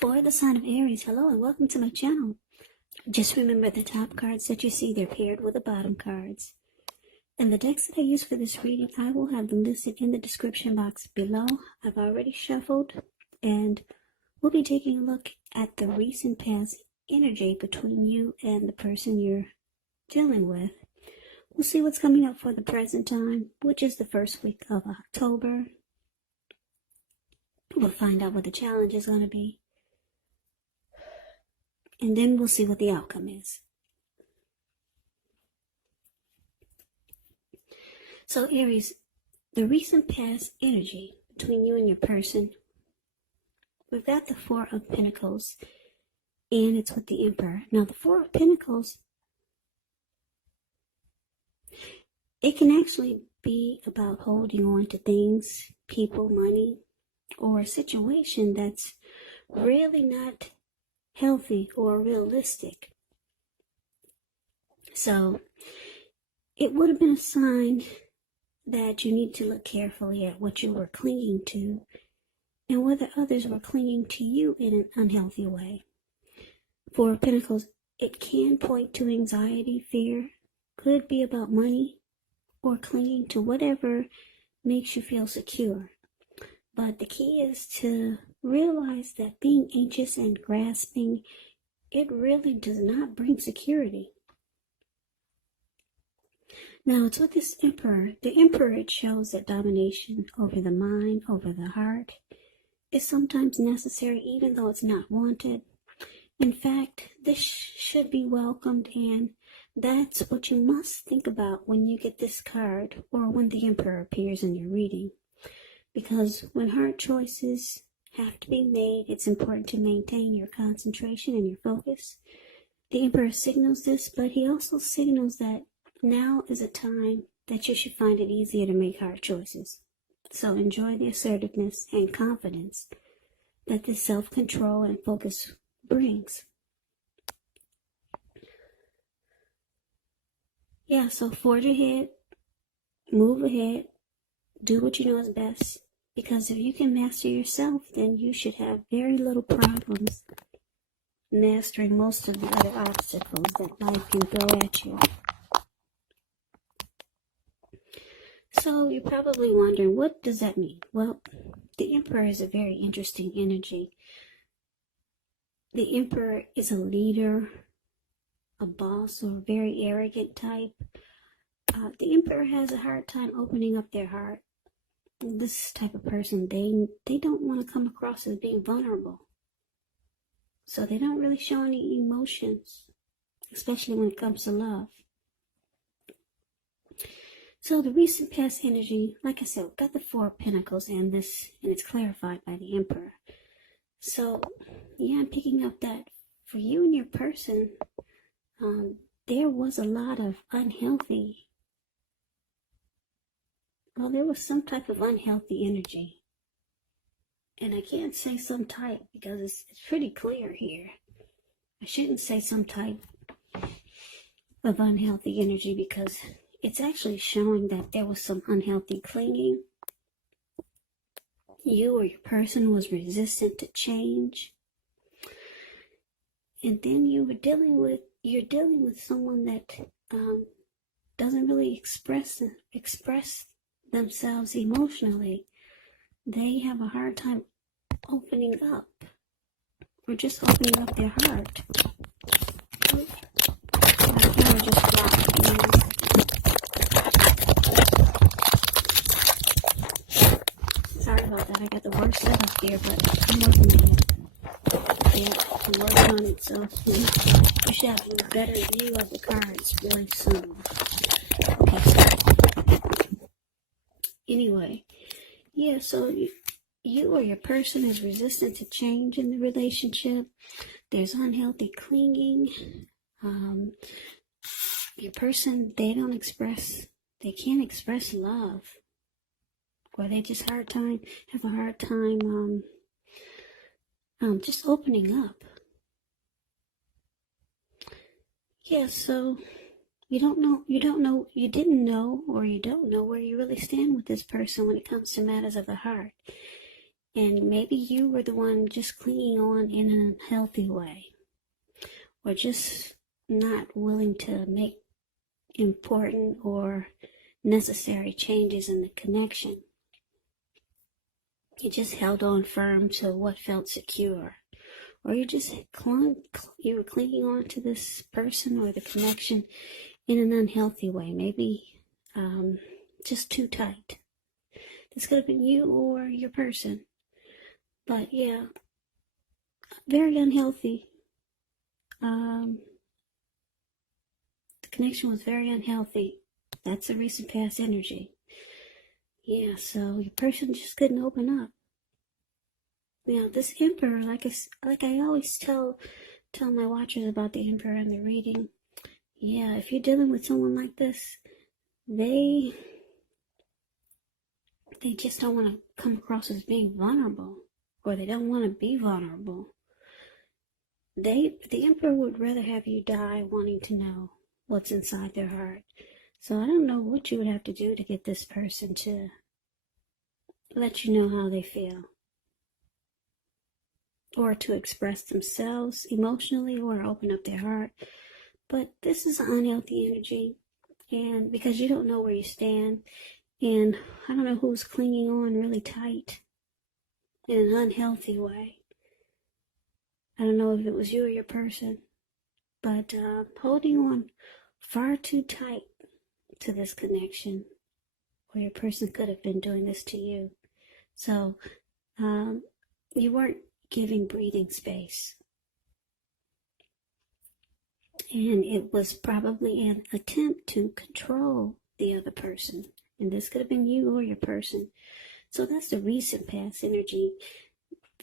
For the sign of Aries, hello and welcome to my channel. Just remember the top cards that you see, they're paired with the bottom cards. And the decks that I use for this reading, I will have them listed in the description box below. I've already shuffled and we'll be taking a look at the recent past energy between you and the person you're dealing with. We'll see what's coming up for the present time, which is the first week of October. We'll find out what the challenge is going to be. And then we'll see what the outcome is. So Aries, the recent past energy between you and your person, we've got the Four of Pentacles, and it's with the Emperor. Now the Four of Pentacles, it can actually be about holding on to things, people, money, or a situation that's really not healthy or realistic. So it would have been a sign that you need to look carefully at what you were clinging to and whether others were clinging to you in an unhealthy way. For Pentacles, it can point to anxiety, fear, could be about money or clinging to whatever makes you feel secure. But the key is to realize that being anxious and grasping, it really does not bring security. Now, it's with this Emperor. The Emperor, it shows that domination over the mind, over the heart, is sometimes necessary even though it's not wanted. In fact, this should be welcomed, and that's what you must think about when you get this card or when the Emperor appears in your reading. Because when hard choices have to be made, it's important to maintain your concentration and your focus. The Emperor signals this, but he also signals that now is a time that you should find it easier to make hard choices. So enjoy the assertiveness and confidence that this self-control and focus brings. Yeah, so forge ahead, move ahead, do what you know is best. Because if you can master yourself, then you should have very little problems mastering most of the other obstacles that life can throw at you. So you're probably wondering, what does that mean? Well, the Emperor is a very interesting energy. The Emperor is a leader, a boss, or a very arrogant type. The Emperor has a hard time opening up their heart. This type of person, they don't want to come across as being vulnerable. So they don't really show any emotions, especially when it comes to love. So the recent past energy, like I said, we've got the Four of Pentacles and it's clarified by the Emperor. So yeah, I'm picking up that for you and your person, there was a lot of there was some type of unhealthy energy. And I can't say some type because it's pretty clear here. I shouldn't say some type of unhealthy energy because it's actually showing that there was some unhealthy clinging. You or your person was resistant to change. And then you're dealing with someone that doesn't really express themselves emotionally. They have a hard time opening up or just opening up their heart. My camera just dropped. Sorry about that. I got the worst setup here, but I'm working on it. Yeah, I'm working on it, so we should have a better view of the cards really soon. Okay. Anyway, yeah, so you or your person is resistant to change in the relationship. There's unhealthy clinging. Your person, they can't express love. Or they just have a hard time just opening up. Yeah, so you didn't know, or you don't know where you really stand with this person when it comes to matters of the heart. And maybe you were the one just clinging on in an unhealthy way, or just not willing to make important or necessary changes in the connection. You just held on firm to what felt secure, or you were clinging on to this person or the connection in an unhealthy way, maybe just too tight. This could have been you or your person, but yeah, very unhealthy. The connection was very unhealthy. That's a recent past energy. Yeah, so your person just couldn't open up. Now, this Emperor, like I always tell my watchers about the Emperor in the reading. Yeah, if you're dealing with someone like this, they just don't want to come across as being vulnerable, or they don't want to be vulnerable. The Emperor would rather have you die wanting to know what's inside their heart. So I don't know what you would have to do to get this person to let you know how they feel, or to express themselves emotionally, or open up their heart. But this is an unhealthy energy, and because you don't know where you stand, and I don't know who's clinging on really tight in an unhealthy way. I don't know if it was you or your person, but holding on far too tight to this connection, or your person could have been doing this to you. So you weren't giving breathing space. And it was probably an attempt to control the other person. And this could have been you or your person. So that's the recent past energy.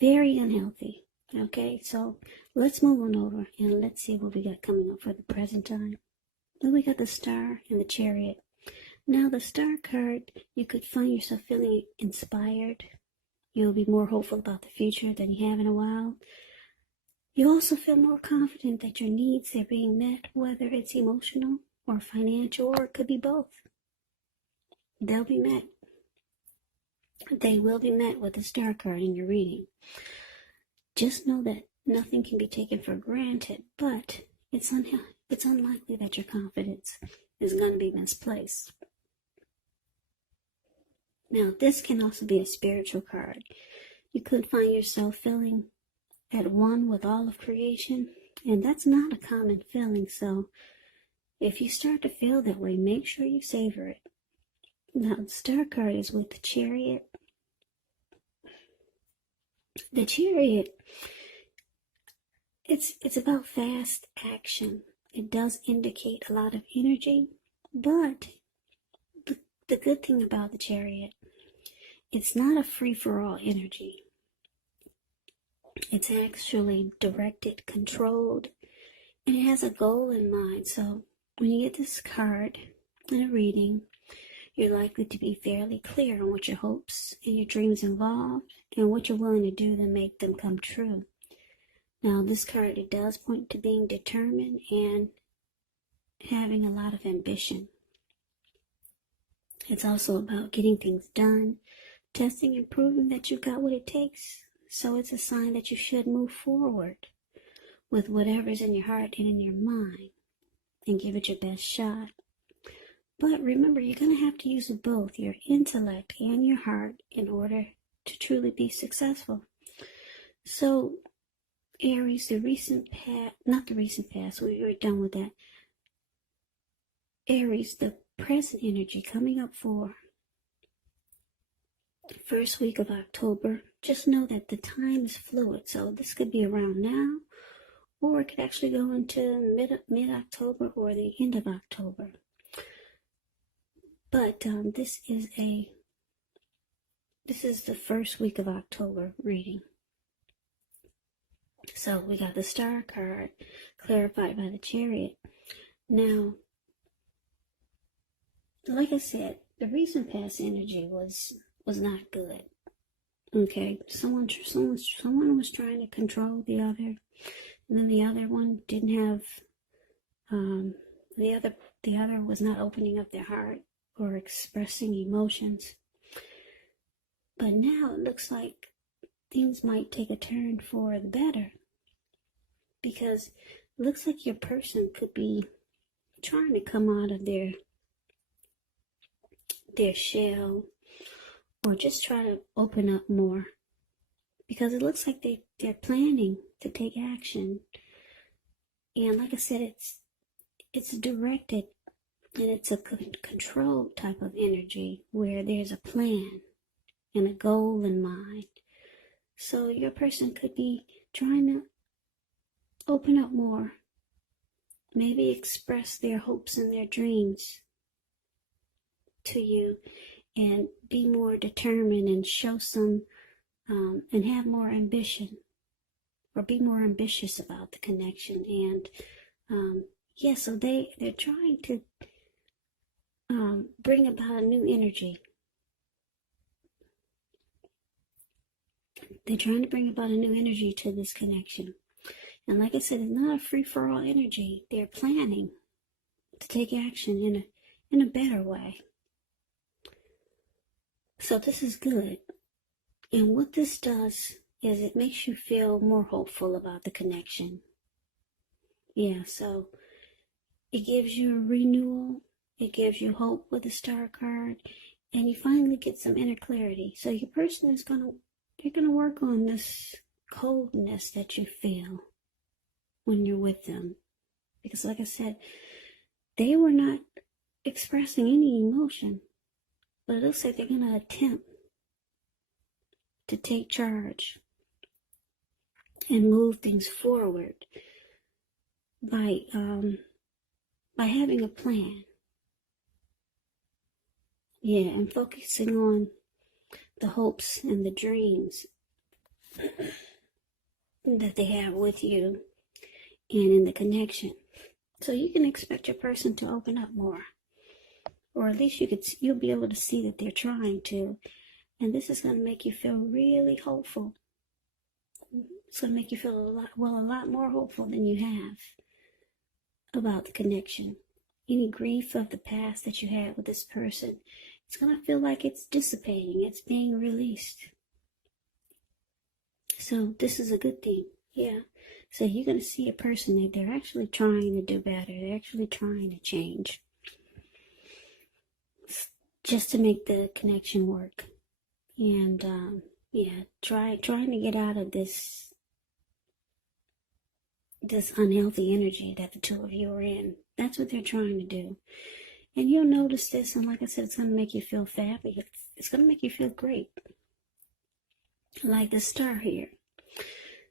Very unhealthy. Okay, so let's move on over and let's see what we got coming up for the present time. Then we got the Star and the Chariot. Now the Star card, you could find yourself feeling inspired. You'll be more hopeful about the future than you have in a while. You also feel more confident that your needs are being met, whether it's emotional or financial, or it could be both. They'll be met. They will be met with the Star card in your reading. Just know that nothing can be taken for granted, but it's unlikely that your confidence is going to be misplaced. Now, this can also be a spiritual card. You could find yourself feeling at one with all of creation, and that's not a common feeling, so if you start to feel that way, make sure you savor it. Now, the Star card is with the Chariot. The Chariot, it's about fast action. It does indicate a lot of energy, but the good thing about the Chariot, it's not a free-for-all energy. It's actually directed, controlled, and it has a goal in mind. So when you get this card in a reading, you're likely to be fairly clear on what your hopes and your dreams involve and what you're willing to do to make them come true. Now, this card, it does point to being determined and having a lot of ambition. It's also about getting things done, testing and proving that you've got what it takes. So it's a sign that you should move forward with whatever's in your heart and in your mind and give it your best shot. But remember, you're going to have to use both your intellect and your heart in order to truly be successful. So, Aries, we were done with that. Aries, the present energy coming up for the first week of October, just know that the time is fluid. So this could be around now, or it could actually go into mid-October or the end of October. But this is the first week of October reading. So we got the Star card clarified by the Chariot. Now, like I said, the recent past energy was not good. Okay, someone was trying to control the other, and then the other one didn't have the other was not opening up their heart or expressing emotions. But now it looks like things might take a turn for the better, because it looks like your person could be trying to come out of their shell, or just try to open up more, because it looks like they're planning to take action. And like I said, it's directed, and it's a controlled type of energy where there's a plan and a goal in mind. So your person could be trying to open up more, maybe express their hopes and their dreams to you, and be more determined and show some, and have more ambition, or be more ambitious about the connection. And so they're trying to bring about a new energy. They're trying to bring about a new energy to this connection. And like I said, it's not a free-for-all energy. They're planning to take action in a better way. So this is good. And what this does is it makes you feel more hopeful about the connection. Yeah, so it gives you a renewal. It gives you hope with the Star card. And you finally get some inner clarity. So your person is they're going to work on this coldness that you feel when you're with them. Because like I said, they were not expressing any emotion. But it looks like they're going to attempt to take charge and move things forward by having a plan. Yeah, and focusing on the hopes and the dreams that they have with you and in the connection. So you can expect your person to open up more, or at least you'll be able to see that they're trying to, and this is going to make you feel really hopeful. It's going to make you feel a lot more hopeful than you have about the connection. Any grief of the past that you had with this person, it's going to feel like it's dissipating. It's being released. So this is a good thing. Yeah. So you're going to see a person that they're actually trying to do better. They're actually trying to change, just to make the connection work. And trying to get out of this unhealthy energy that the two of you are in. That's what they're trying to do. And you'll notice this, and like I said, it's going to make you feel fabulous. It's going to make you feel great. Like the star here.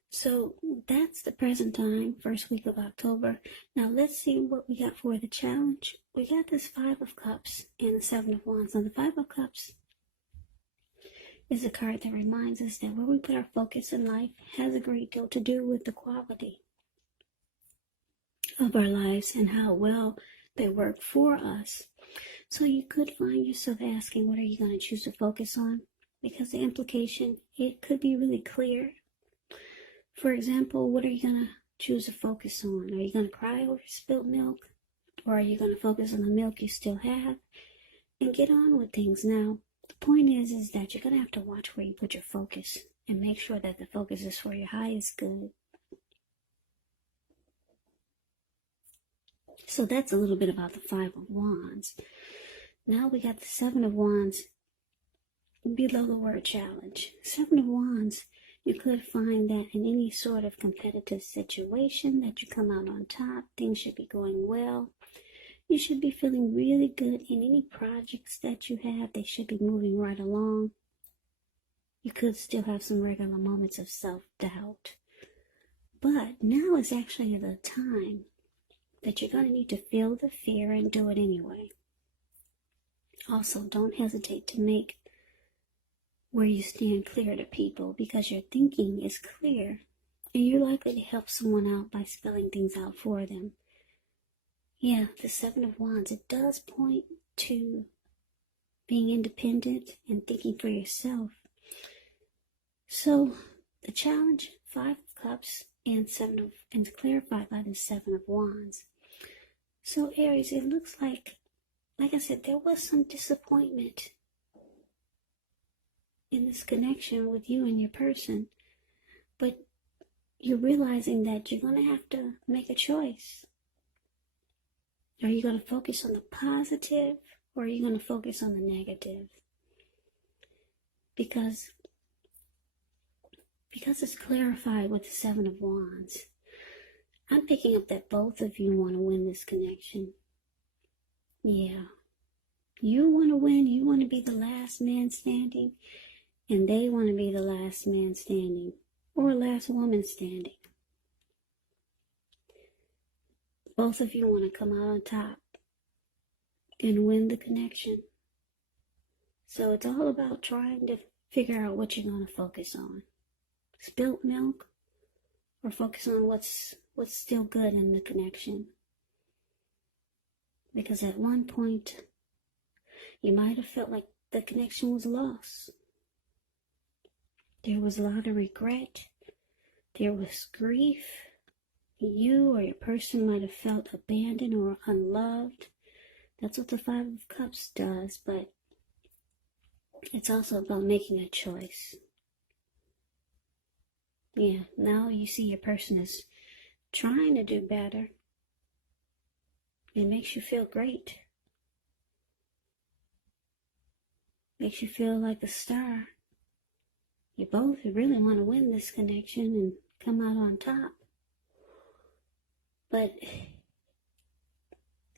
So that's the present time, first week of October. Now let's see what we got for the challenge. We got this 5 of Cups and the 7 of Wands. Now the 5 of Cups is a card that reminds us that where we put our focus in life has a great deal to do with the quality of our lives and how well they work for us. So you could find yourself asking, what are you going to choose to focus on? Because the implication, it could be really clear. For example, what are you going to choose to focus on? Are you going to cry over spilled milk? Or are you going to focus on the milk you still have and get on with things? Now, the point is that you're going to have to watch where you put your focus and make sure that the focus is for your highest good. So that's a little bit about the 5 of Wands. Now we got the 7 of Wands below the word challenge. 7 of Wands, you could find that in any sort of competitive situation that you come out on top. Things should be going well. You should be feeling really good in any projects that you have. They should be moving right along. You could still have some regular moments of self-doubt. But now is actually the time that you're going to need to feel the fear and do it anyway. Also, don't hesitate to make where you stand clear to people, because your thinking is clear and you're likely to help someone out by spelling things out for them. Yeah, the 7 of Wands, it does point to being independent and thinking for yourself. So the challenge, 5 of Cups and clarified by the 7 of Wands. So Aries, it looks like I said, there was some disappointment in this connection with you and your person, but you're realizing that you're going to have to make a choice. Are you going to focus on the positive, or are you going to focus on the negative? Because it's clarified with the Seven of Wands, I'm picking up that both of you want to win this connection. Yeah. You want to win. You want to be the last man standing, and they want to be the last man standing, or last woman standing. Both of you want to come out on top and win the connection. So it's all about trying to figure out what you're going to focus on. Spilt milk, or focus on what's still good in the connection. Because at one point, you might have felt like the connection was lost. There was a lot of regret. There was grief. You or your person might have felt abandoned or unloved. That's what the Five of Cups does, but it's also about making a choice. Yeah, now you see your person is trying to do better. It makes you feel great. Makes you feel like a star. You both really want to win this connection and come out on top. But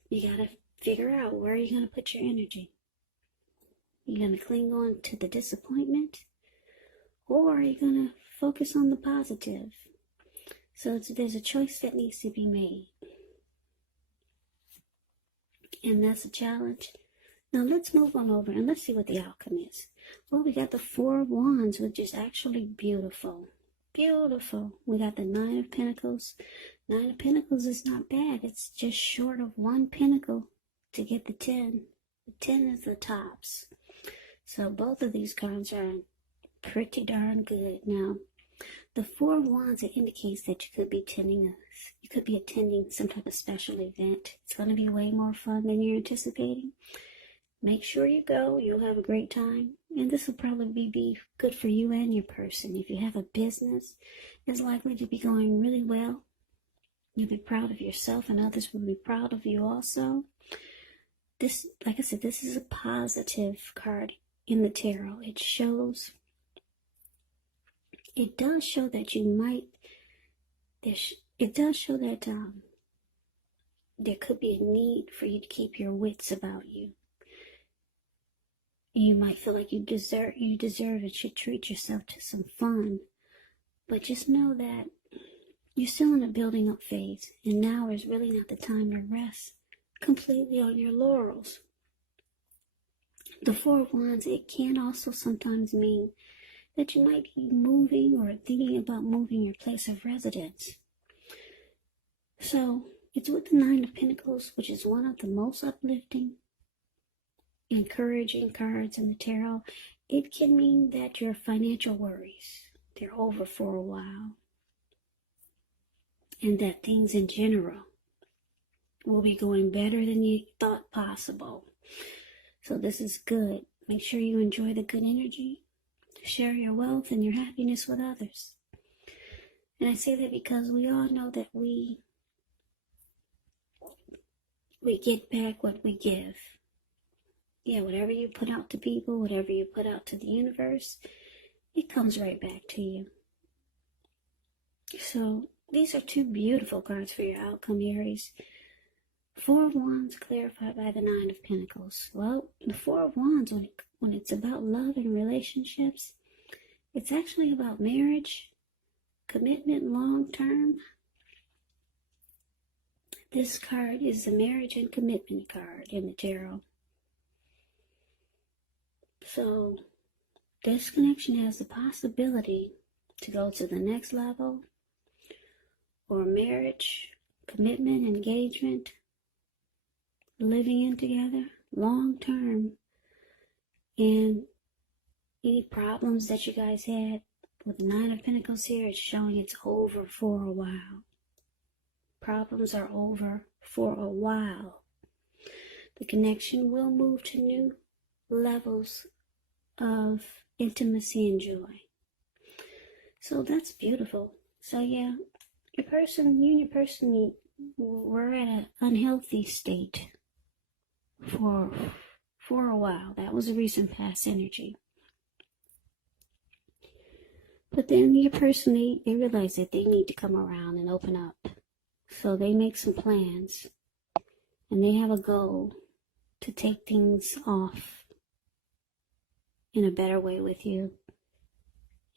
you gotta figure out where you're gonna put your energy. You're gonna cling on to the disappointment, or are you gonna focus on the positive? So there's a choice that needs to be made. And that's a challenge. Now let's move on over and let's see what the outcome is. Well, we got the Four of Wands, which is actually beautiful. Beautiful. We got the Nine of Pentacles. Nine of Pentacles is not bad. It's just short of one pentacle to get the 10. The 10 is the tops. So both of these cards are pretty darn good. Now, the Four of Wands, it indicates that you could be attending some type of special event. It's going to be way more fun than you're anticipating. Make sure you go. You'll have a great time. And this will probably be good for you and your person. If you have a business, it's likely to be going really well. You'll be proud of yourself, and others will be proud of you also. This, like I said, this is a positive card in the tarot. It does show that there could be a need for you to keep your wits about you. You might feel like you deserve and should treat yourself to some fun. But just know that you're still in a building up phase, and now is really not the time to rest completely on your laurels. The Four of Wands, it can also sometimes mean that you might be moving or thinking about moving your place of residence. So it's with the Nine of Pentacles, which is one of the most uplifting, encouraging cards in the tarot. It can mean that your financial worries, they're over for a while. And that things in general will be going better than you thought possible. So this is good. Make sure you enjoy the good energy. Share your wealth and your happiness with others. And I say that because we all know that we get back what we give. Yeah, whatever you put out to people, whatever you put out to the universe, it comes right back to you. So these are two beautiful cards for your outcome, Aries. Four of Wands clarified by the Nine of Pentacles. Well, the Four of Wands, when it's about love and relationships, it's actually about marriage, commitment, long term. This card is the marriage and commitment card in the tarot. So this connection has the possibility to go to the next level, or marriage, commitment, engagement, living in together, long term. And any problems that you guys had with the Nine of Pentacles here, it's showing it's over for a while. Problems are over for a while. The connection will move to new levels of intimacy, and joy. So that's beautiful. So yeah, you and your person were at an unhealthy state for a while. That was a recent past energy. But then your person, they realize that they need to come around and open up. So they make some plans, and they have a goal to take things off in a better way with you.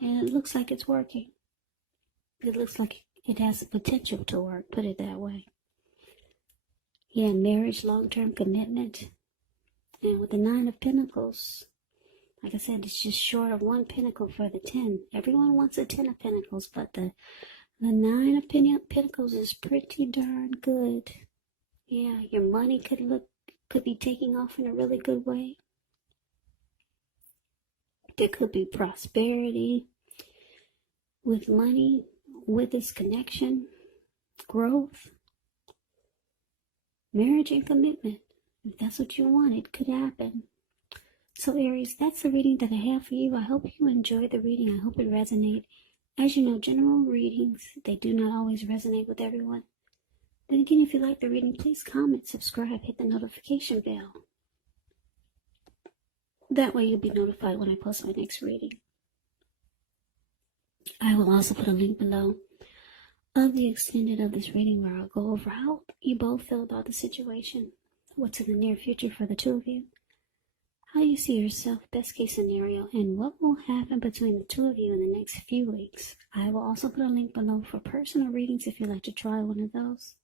And it looks like it's working. It looks like it has the potential to work, put it that way. Yeah, marriage, long-term commitment. And with the 9 of Pentacles, like I said, it's just short of 1 pentacle for the 10. Everyone wants a 10 of Pentacles, but the 9 of Pentacles is pretty darn good. Yeah, your money could be taking off in a really good way. There could be prosperity with money, with this connection, growth, marriage, and commitment. If that's what you want, it could happen. So Aries, that's the reading that I have for you. I hope you enjoyed the reading. I hope it resonated. As you know, general readings, they do not always resonate with everyone. Then again, if you like the reading, please comment, subscribe, hit the notification bell. That way you'll be notified when I post my next reading. I will also put a link below of the extended of this reading where I'll go over how you both feel about the situation, what's in the near future for the two of you, how you see yourself, best case scenario, and what will happen between the two of you in the next few weeks. I will also put a link below for personal readings if you'd like to try one of those.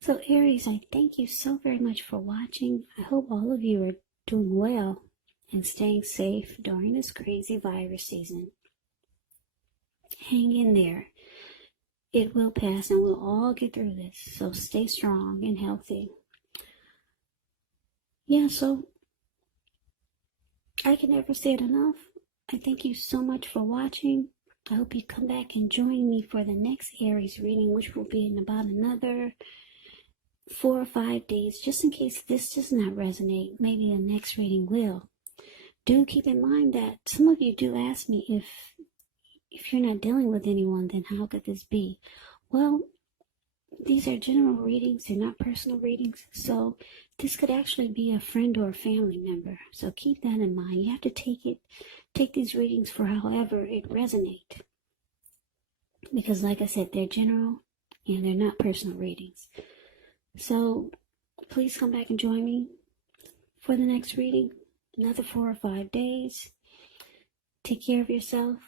So Aries, I thank you so very much for watching. I hope all of you are doing well and staying safe during this crazy virus season. Hang in there. It will pass and we'll all get through this. So stay strong and healthy. Yeah, so I can never say it enough. I thank you so much for watching. I hope you come back and join me for the next Aries reading, which will be in about another 4 or 5 days. Just in case this does not resonate, maybe the next reading will. Do keep in mind that some of you do ask me if you're not dealing with anyone, then how could this be? Well, these are general readings, they're not personal readings, so this could actually be a friend or a family member. So keep that in mind. You have to take these readings for however it resonates. Because like I said, they're general and they're not personal readings. So please come back and join me for the next reading. Another 4 or 5 days. Take care of yourself.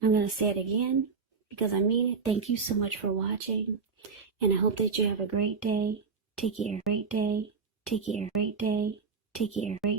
I'm going to say it again because I mean it. Thank you so much for watching. And I hope that you have a great day. Take care. Great day. Take care. Great day. Take care. Great